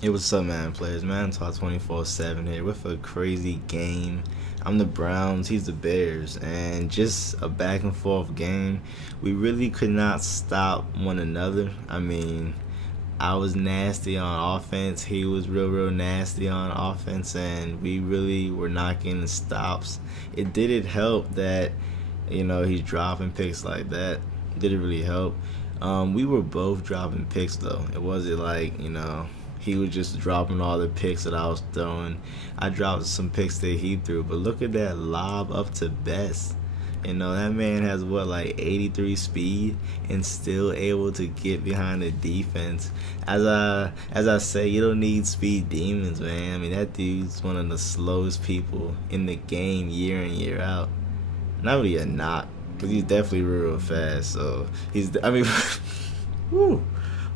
Hey, what's up, man? Players, man. Talk 24/7 here with a crazy game. I'm the Browns, he's the Bears, and just a back and forth game. We really could not stop one another. I mean, I was nasty on offense, he was real nasty on offense, and we really were not getting stops. It didn't help that, he's dropping picks like that. Did it really help? We were both dropping picks though. It wasn't like, he was just dropping all the picks that I was throwing. I dropped some picks that he threw, but look at that lob up to Best. That man has what, like 83 speed and still able to get behind the defense. As I say, you don't need speed demons, man. I mean, that dude's one of the slowest people in the game year in, year out. Not really a knock, because he's definitely real fast. So I mean, whew,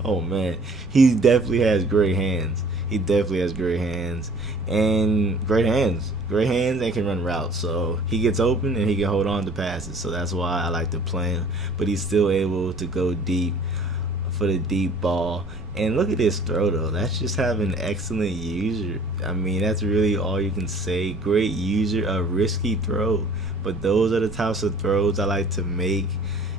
oh man, he definitely has great hands. He definitely has great hands, and can run routes. So he gets open and he can hold on to passes. So that's why I like to play him. But he's still able to go deep for the deep ball. And look at this throw though. That's just having an excellent user. I mean, that's really all you can say. Great user, a risky throw. But those are the types of throws I like to make.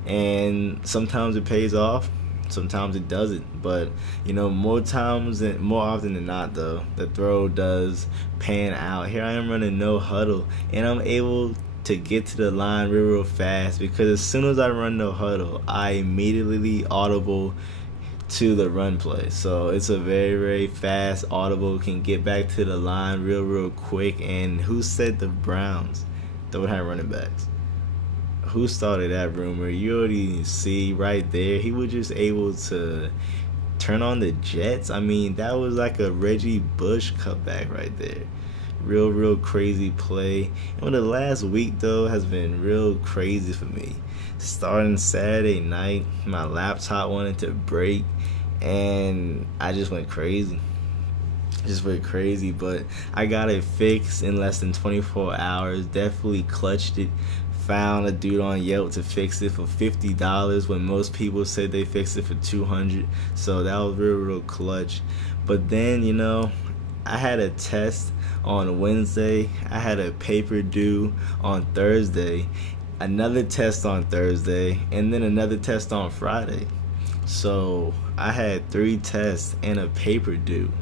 And sometimes it pays off, sometimes it doesn't. But more often than not though, the throw does pan out. Here I am running no huddle, and I'm able to get to the line real fast, because as soon as I run no huddle, I immediately audible to the run play. So it's a very fast audible, can get back to the line real quick. And who said the Browns don't have running backs? Who started that rumor? You already see right there. He was just able to turn on the Jets. I mean, that was like a Reggie Bush cutback right there. Real crazy play. And the last week though has been real crazy for me. Starting Saturday night, my laptop wanted to break, and I just went crazy. But I got it fixed in less than 24 hours. Definitely clutched it. Found a dude on Yelp to fix it for $50 when most people said they fixed it for $200. So that was real clutch. But then, I had a test on Wednesday. I had a paper due on Thursday, another test on Thursday, and then another test on Friday. So I had 3 tests and a paper due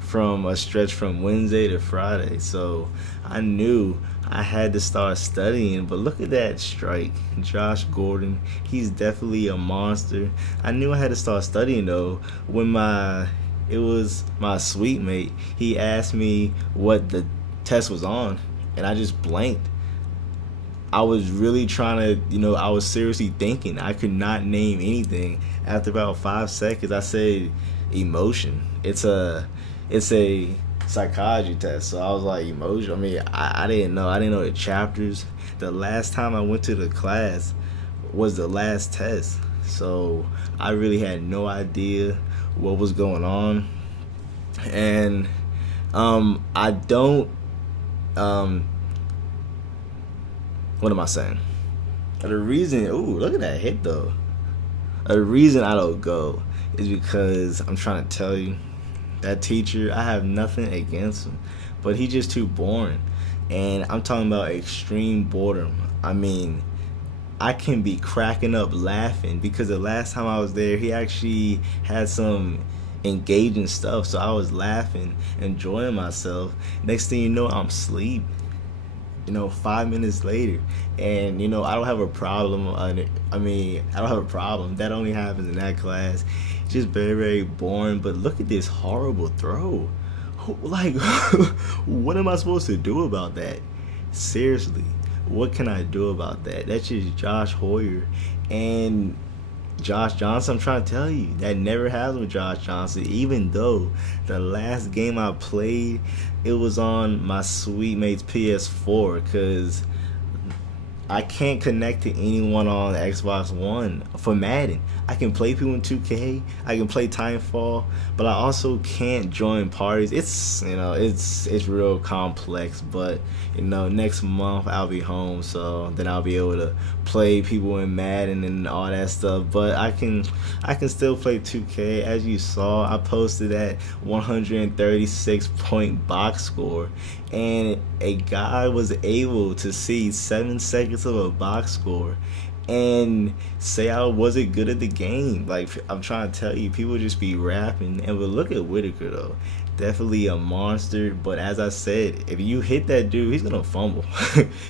from a stretch from Wednesday to Friday. So I knew I had to start studying. But look at that strike. Josh Gordon, he's definitely a monster. I knew I had to start studying though when it was my suite mate. He asked me what the test was on, and I just blanked. I was really trying to, I was seriously thinking. I could not name anything. After about 5 seconds, I said emotion. It's a psychology test. So I was like, emotion. I mean, I didn't know. I didn't know the chapters. The last time I went to the class was the last test. So I really had no idea what was going on. And I don't what am I saying? The reason, ooh, look at that hit though. The reason I don't go is because I'm trying to tell you, that teacher, I have nothing against him, but he's just too boring. And I'm talking about extreme boredom. I mean, I can be cracking up laughing because the last time I was there, he actually had some engaging stuff. So I was laughing, enjoying myself. Next thing you know, I'm asleep. 5 minutes later. And I don't have a problem. I don't have a problem. That only happens in that class. It's just very boring. But look at this horrible throw. Like, what am I supposed to do about that? Seriously, what can I do about that? That's just Josh Hoyer and Josh Johnson. I'm trying to tell you, that never happens with Josh Johnson. Even though the last game I played, it was on my sweet mate's PS4, because I can't connect to anyone on Xbox One for Madden. I can play people in 2K, I can play Timefall, but I also can't join parties. It's real complex, but next month I'll be home, so then I'll be able to play people in Madden and all that stuff. But I can still play 2K. As you saw, I posted that 136 point box score, and a guy was able to see 7 seconds of a box score and say I wasn't good at the game. Like, I'm trying to tell you, people just be rapping. And but look at Whitaker though, definitely a monster. But as I said, if you hit that dude, he's gonna fumble.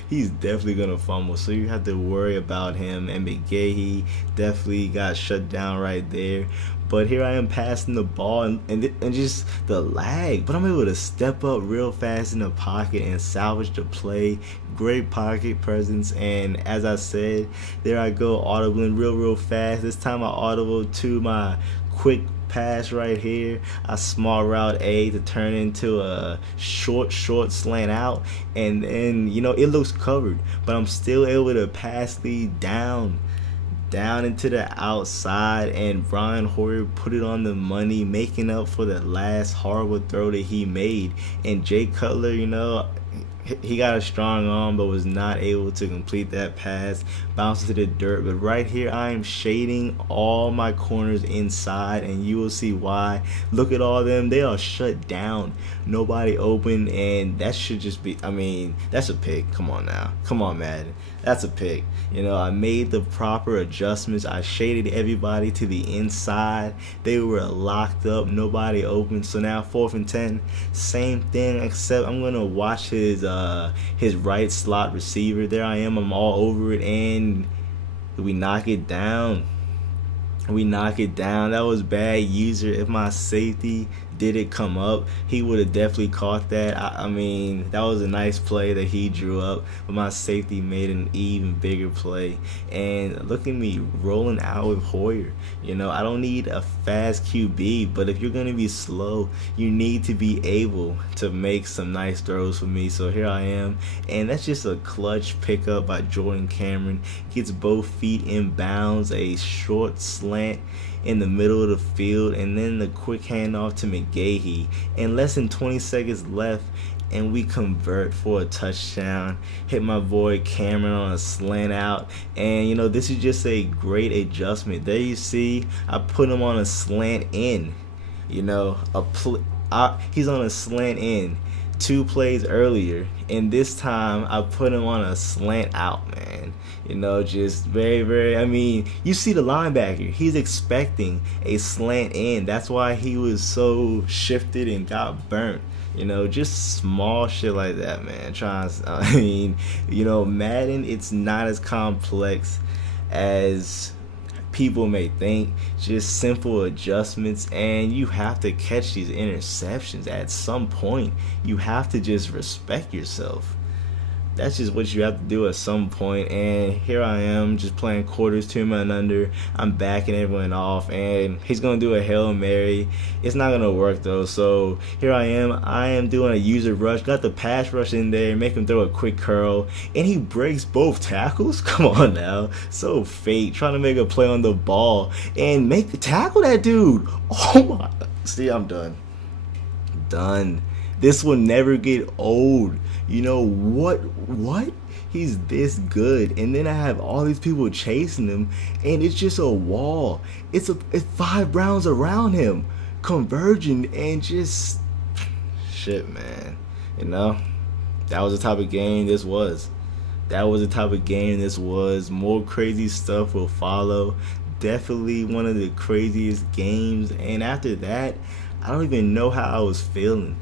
He's definitely gonna fumble. So you have to worry about him. And McGahee definitely got shut down right there. But here I am passing the ball and just the lag. But I'm able to step up real fast in the pocket and salvage the play. Great pocket presence. And as I said, there I go audibling real fast. This time I audible to my quick pass right here. I small route A to turn into a short slant out. And then, it looks covered. But I'm still able to pass lead down into the outside, and Brian Hoyer put it on the money, making up for the last horrible throw that he made. And Jay Cutler, he got a strong arm but was not able to complete that pass, bounced to the dirt. But right here I am shading all my corners inside, and you will see why. Look at all of them, they are shut down, nobody open, and that should just be, that's a pick. Come on now, come on Madden, that's a pick. I made the proper adjustments. I shaded everybody to the inside. They were locked up, nobody open. So now 4th and 10, same thing, except I'm gonna watch his right slot receiver. There I am, I'm all over it, and we knock it down. That was bad user. If my safety didn't come up, he would have definitely caught that. That was a nice play that he drew up, but my safety made an even bigger play. And look at me rolling out with Hoyer. I don't need a fast QB, but if you're going to be slow, you need to be able to make some nice throws for me. So here I am, and that's just a clutch pickup by Jordan Cameron. Gets both feet in bounds, a short slant in the middle of the field, and then the quick handoff to McGahee, and less than 20 seconds left, and we convert for a touchdown. Hit my boy Cameron on a slant out, and this is just a great adjustment. There you see, I put him on a slant in. He's on a slant in 2 plays earlier, and this time I put him on a slant out, man. Just very, you see the linebacker, he's expecting a slant in. That's why he was so shifted and got burnt. Just small shit like that, man. Madden, it's not as complex as people may think. Just simple adjustments, and you have to catch these interceptions at some point. You have to just respect yourself. That's just what you have to do at some point. And here I am just playing quarters, 2 men under. I'm backing everyone off, and he's gonna do a Hail Mary. It's not gonna work though. So here I am doing a user rush, got the pass rush in there, make him throw a quick curl, and he breaks both tackles. Come on now, so fake, trying to make a play on the ball and tackle that dude. Oh my, see, I'm done. This will never get old. What? He's this good, and then I have all these people chasing him, and it's just a wall. It's 5 rounds around him, converging, and just shit, man. That was the type of game this was. More crazy stuff will follow. Definitely one of the craziest games. And after that, I don't even know how I was feeling.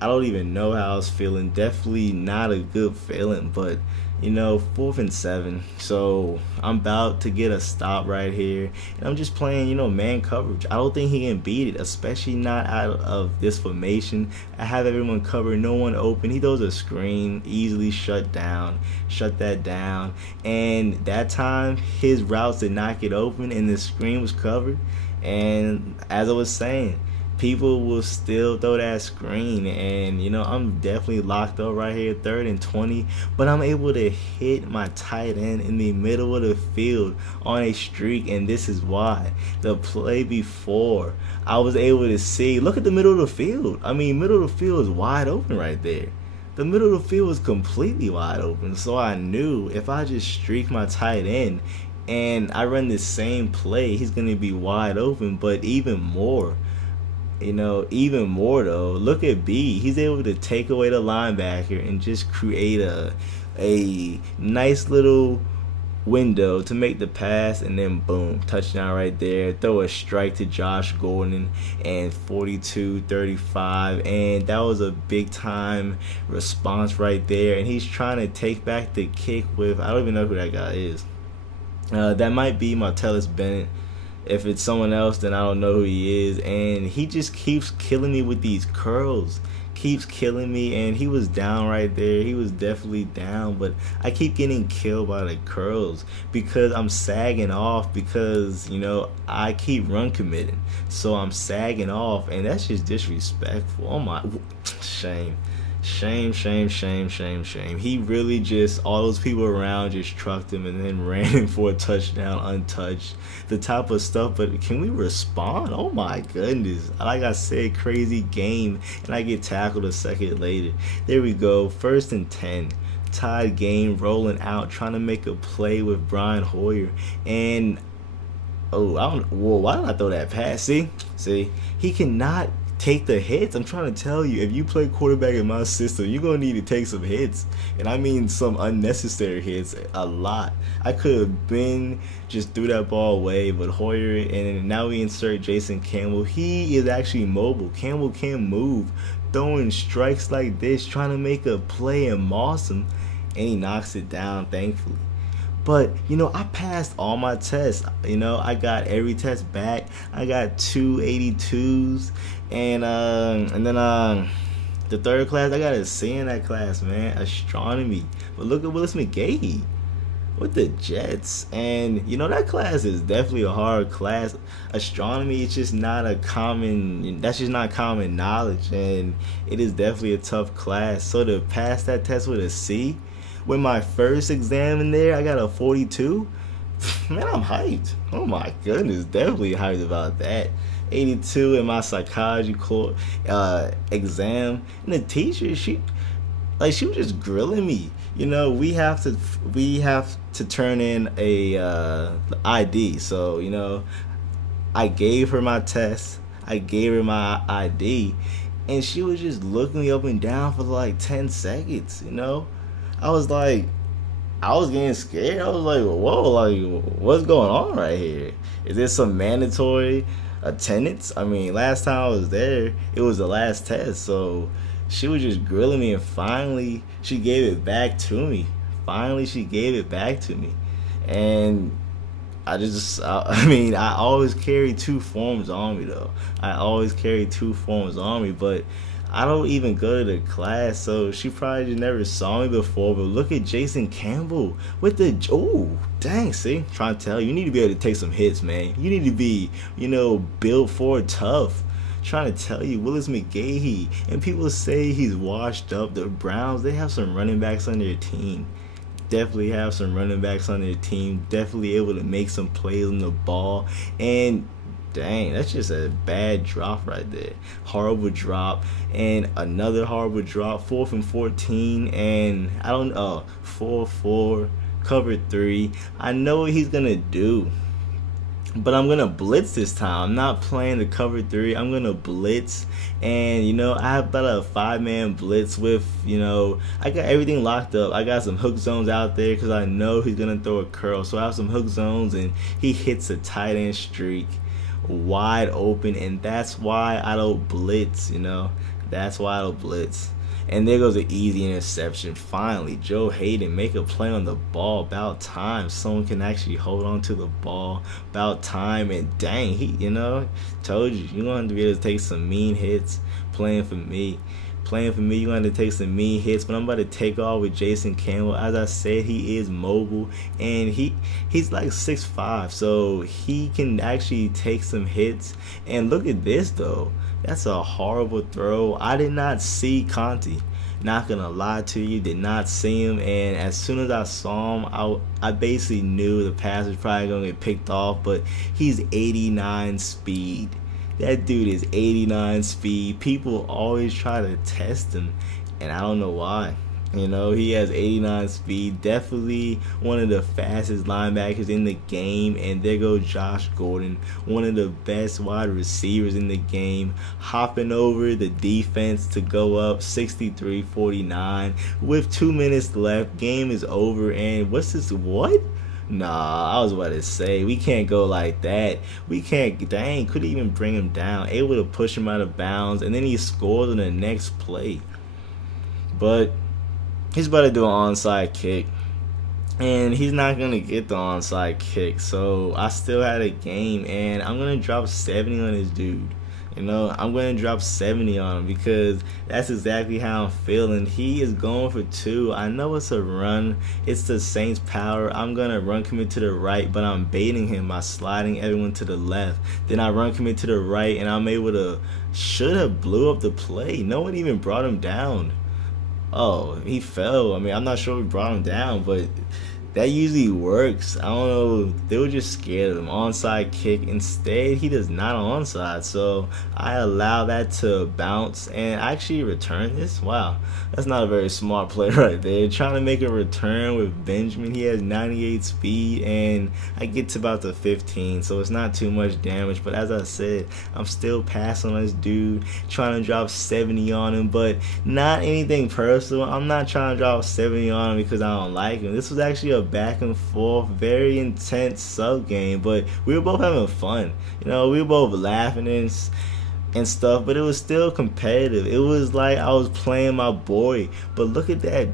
Definitely not a good feeling, but 4th and 7. So I'm about to get a stop right here, and I'm just playing, man coverage. I don't think he can beat it, especially not out of this formation. I have everyone covered, no one open. He throws a screen, easily shut that down. And that time, his routes did not get open, and the screen was covered. And as I was saying, people will still throw that screen. And I'm definitely locked up right here, 3rd and 20, but I'm able to hit my tight end in the middle of the field on a streak. And this is why the play before, I was able to see, look at the middle of the field. I mean, middle of the field is wide open right there. The middle of the field was completely wide open. So I knew if I just streak my tight end and I run the same play, he's going to be wide open. But even more, though, look at B. He's able to take away the linebacker and just create a nice little window to make the pass, and then boom, touchdown right there. Throw a strike to Josh Gordon, and 42-35, and that was a big time response right there. And he's trying to take back the kick with, I don't even know who that guy is. That might be Martellus Bennett. If it's someone else, then I don't know who he is. And he just keeps killing me with these curls. Keeps killing me, and he was down right there. He was definitely down, but I keep getting killed by the curls because I'm sagging off, because I keep run committing, so I'm sagging off, and that's just disrespectful. Oh my, shame. He really just, all those people around just trucked him and then ran him for a touchdown untouched. The type of stuff, but can we respond? Oh my goodness. Like I said, crazy game, and I get tackled a second later. There we go, 1st and 10. Tied game, rolling out, trying to make a play with Brian Hoyer. And, why did I throw that pass? See, he cannot take the hits. I'm trying to tell you, if you play quarterback in my system, you're going to need to take some hits. And I mean some unnecessary hits, a lot. I could have been just threw that ball away, but Hoyer, and now we insert Jason Campbell. He is actually mobile. Campbell can move, throwing strikes like this, trying to make a play and moss him, and he knocks it down, thankfully. But, I passed all my tests. I got every test back. I got 282s. And then the third class, I got a C in that class, man. Astronomy. But look at Willis McGahee with the Jets. And, that class is definitely a hard class. Astronomy is just not that's just not common knowledge. And it is definitely a tough class. So to pass that test with a C, with my first exam in there, I got a 42. Man, I'm hyped. Oh my goodness, definitely hyped about that. 82 in my psychology exam, and the teacher, she was just grilling me. We have to turn in a ID. So I gave her my test, I gave her my ID, and she was just looking me up and down for like 10 seconds. I was getting scared. I was like, whoa, what's going on right here? Is this some mandatory attendance? I mean, last time I was there, it was the last test. So she was just grilling me, and finally she gave it back to me. And I always carry 2 forms on me, though. But I don't even go to the class, so she probably just never saw me before. But look at Jason Campbell with the, dang, see? Trying to tell you, you need to be able to take some hits, man. You need to be, built for tough. Trying to tell you, Willis McGahee, and people say he's washed up. The Browns, they have some running backs on their team. Definitely able to make some plays on the ball. And dang, that's just a bad drop right there. Horrible drop, and another horrible drop. 4th and 14, and 4-4, cover 3. I know what he's gonna do, but I'm gonna blitz this time. I'm not playing the cover 3. I'm gonna blitz, and I have about a 5-man blitz with, I got everything locked up. I got some hook zones out there because I know he's gonna throw a curl. So I have some hook zones, and he hits a tight end streak wide open, and that's why I don't blitz. And there goes an easy interception. Finally, Joe Hayden make a play on the ball. About time someone can actually hold on to the ball. About time. And dang, he told you, you're going to have to be able to take some mean hits playing for me. playing for me, you're going to take some mean hits, but I'm about to take off with Jason Campbell. As I said, he is mobile, and he's like 6'5", so he can actually take some hits. And look at this, though. That's a horrible throw. I did not see Conti. Not gonna lie to you, did not see him, and as soon as I saw him, I basically knew the pass was probably gonna get picked off. But he's 89 speed. That dude is 89 speed. People always try to test him, and I don't know why. You know, he has 89 speed. Definitely one of the fastest linebackers in the game. And there goes Josh Gordon, one of the best wide receivers in the game, hopping over the defense to go up 63-49 with 2 minutes left. Game is over. And what's this? What? Nah, I was about to say, we can't go like that. We can't. Dang, couldn't even bring him down. Able to push him out of bounds. And then he scored on the next play. But he's about to do an onside kick, and he's not going to get the onside kick. So I still had a game, and I'm going to drop 70 on this dude. You know, I'm going to drop 70 on him because that's exactly how I'm feeling. He is going for 2. I know it's a run. It's the Saints' power. I'm going to run commit to the right, but I'm baiting him by sliding everyone to the left. Then I run commit to the right, and I'm able to, should have blew up the play. No one even brought him down. Oh, he fell. I mean, I'm not sure we brought him down, but that usually works. I don't know. They were just scared of him. Onside kick. Instead, he does not onside. So I allow that to bounce and actually return this. Wow. That's not a very smart play right there. Trying to make a return with Benjamin. He has 98 speed, and I get to about the 15. So it's not too much damage. But as I said, I'm still passing on this dude. Trying to drop 70 on him. But not anything personal. I'm not trying to drop 70 on him because I don't like him. This was actually a back and forth, very intense sub game, but we were both having fun. You know, we were both laughing and stuff, but it was still competitive. It was like I was playing my boy. But look at that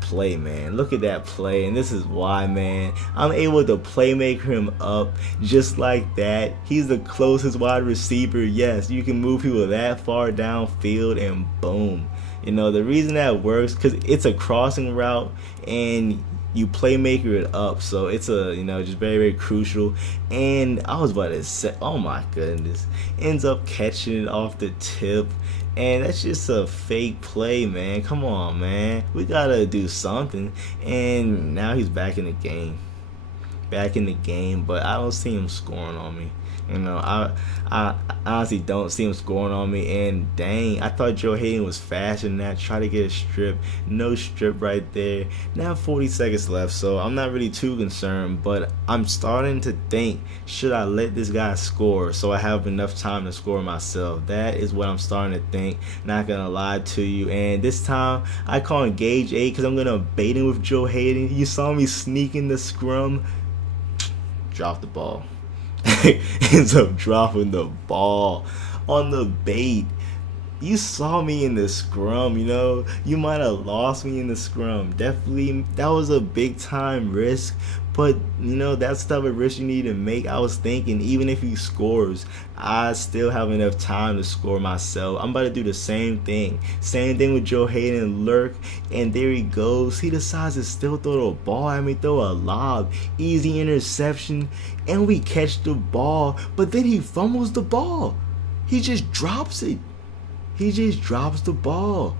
play, man. Look at that play, and this is why, man. I'm able to playmaker him up just like that. He's the closest wide receiver. Yes, you can move people that far downfield, and boom. You know, the reason that works because it's a crossing route, and you playmaker it up, so it's a, you know, just very, very crucial. And I was about to say, oh my goodness, ends up catching it off the tip, and that's just a fake play, man. Come on, man, we gotta do something. And now he's back in the game, but I don't see him scoring on me. You know, I honestly don't see him scoring on me. And dang, I thought Joe Hayden was faster than that. Try to get a strip. No strip right there. Now 40 seconds left, so I'm not really too concerned. But I'm starting to think, should I let this guy score so I have enough time to score myself? That is what I'm starting to think. Not going to lie to you. And this time, I call him Gauge 8 because I'm going to bait him with Joe Hayden. You saw me sneaking the scrum. Drop the ball. Ends up dropping the ball on the bait. You saw me in the scrum, you know. You might have lost me in the scrum. Definitely, that was a big time risk. But, you know, that's the type of risk you need to make. I was thinking, even if he scores, I still have enough time to score myself. I'm about to do the same thing. Same thing with Joe Hayden and Lurk. And there he goes. He decides to still throw the ball at me, throw a lob. Easy interception. And we catch the ball. But then he fumbles the ball. He just drops it. He just drops the ball.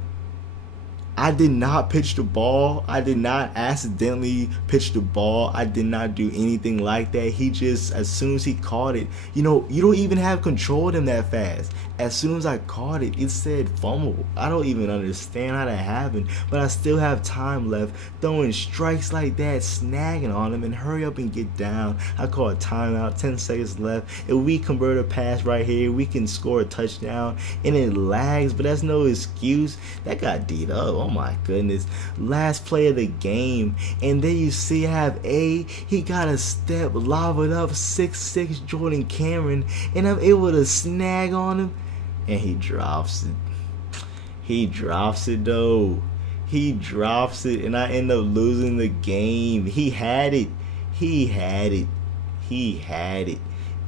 I did not pitch the ball. I did not accidentally pitch the ball. I did not do anything like that. He just, as soon as he caught it, you know, you don't even have control of him that fast. As soon as I caught it, it said fumble. I don't even understand how that happened, but I still have time left. Throwing strikes like that, snagging on him, and hurry up and get down. I call a timeout, 10 seconds left. If we convert a pass right here, we can score a touchdown, and it lags, but that's no excuse. That got D'd up. Oh my goodness. Last play of the game, and then you see I have he got a step, lob it up, 6'6" Jordan Cameron, and I'm able to snag on him, and he drops it. He drops it though. He drops it, and I end up losing the game. He had it. He had it. He had it.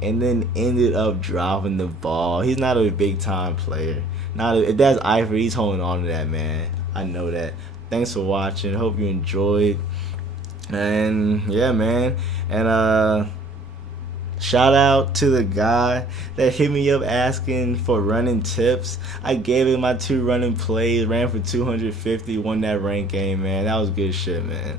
and then ended up dropping the ball. He's not a big time player. If that's Ivory, he's holding on to that, man. I know that. Thanks for watching. Hope you enjoyed. And yeah, man. And shout out to the guy that hit me up asking for running tips. I gave him my 2 running plays, ran for 250, won that rank game, man. That was good shit, man.